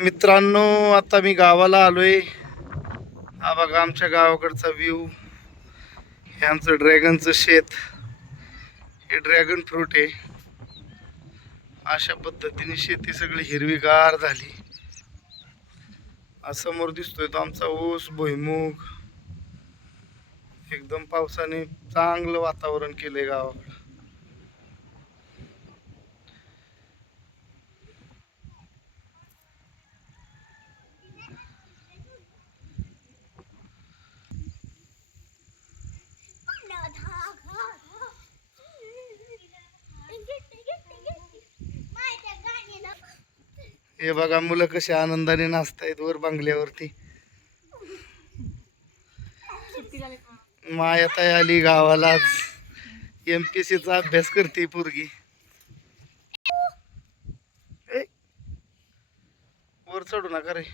मित्रांनो आता मी गावाला आलोय. हा बघा आमच्या गावाकडचा व्ह्यू हे आमचं ड्रॅगनचं शेत. हे ड्रॅगन फ्रूट आहे. अशा पद्धतीने शेती सगळी हिरवीगार झाली. हा समोर दिसतोय तो आमचा ऊस भुईमुग. एकदम पावसाने चांगलं वातावरण केलंय गावाकडे. हे बघा मुलं कशी आनंदाने नाचतायत वर बांगल्यावरती. मायाताई आली गावाला एम पी चा अभ्यास करते पोरगी. वर चढू नका रे.